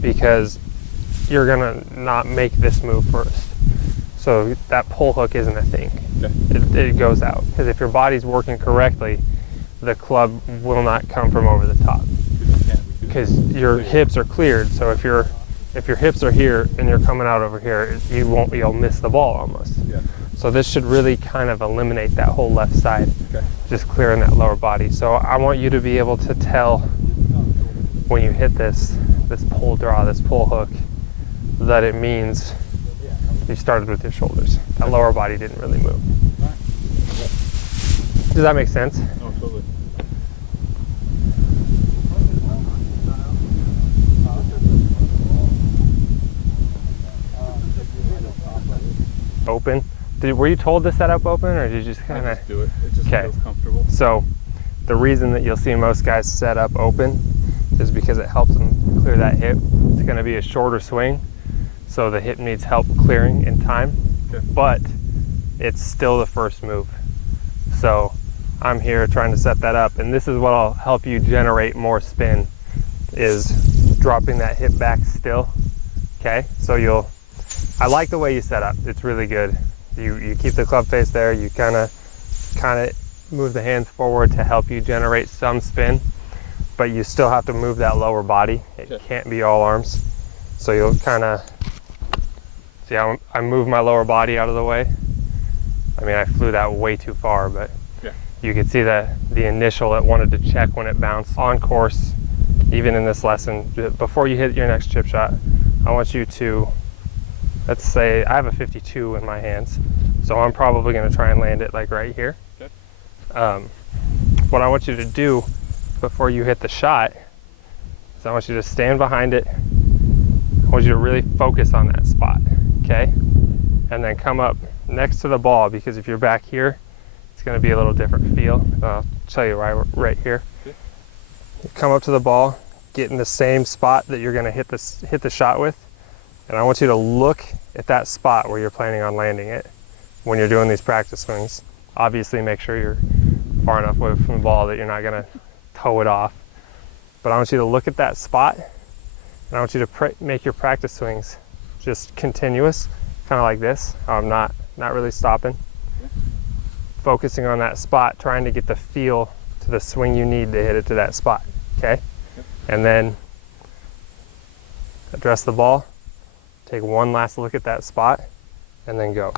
because you're gonna not make this move first. So that pull hook isn't a thing. Okay. It goes out, because if your body's working correctly, the club will not come from over the top, because your hips are cleared. So if your hips are here and you're coming out over here, you'll miss the ball almost. Yeah. So this should really kind of eliminate that whole left side, Okay. just clearing that lower body. So I want you to be able to tell when you hit this pull draw, this pull hook, that it means you started with your shoulders. That lower body didn't really move. Does that make sense? Oh, totally. Open. Were you told to set up open, or did you just kind I of just do it. It just feels comfortable. So the reason that you'll see most guys set up open is because it helps them clear that hip. It's going to be a shorter swing, so the hip needs help clearing in time. Okay. But it's still the first move. So I'm here trying to set that up, and this is what'll help you generate more spin, is dropping that hip back still. Okay, so I like the way you set up. It's really good. You keep the club face there. You kind of move the hands forward to help you generate some spin, but you still have to move that lower body. It can't be all arms. So you'll kind of see how I move my lower body out of the way. I mean, I flew that way too far, but you can see that the initial, it wanted to check when it bounced on course. Even in this lesson, before you hit your next chip shot, I want you to, let's say I have a 52 in my hands, so I'm probably going to try and land it like right here. Okay. What I want you to do before you hit the shot is I want you to stand behind it. I want you to really focus on that spot, okay? And then come up next to the ball, because if you're back here, it's going to be a little different feel. I'll tell you right here. Okay. You come up to the ball, get in the same spot that you're going to hit the shot with, and I want you to look at that spot where you're planning on landing it when you're doing these practice swings. Obviously, make sure you're far enough away from the ball that you're not going to toe it off. But I want you to look at that spot, and I want you to make your practice swings just continuous, kind of like this. I'm not really stopping. Focusing on that spot, trying to get the feel to the swing you need to hit it to that spot, okay? And then address the ball, take one last look at that spot, and then go.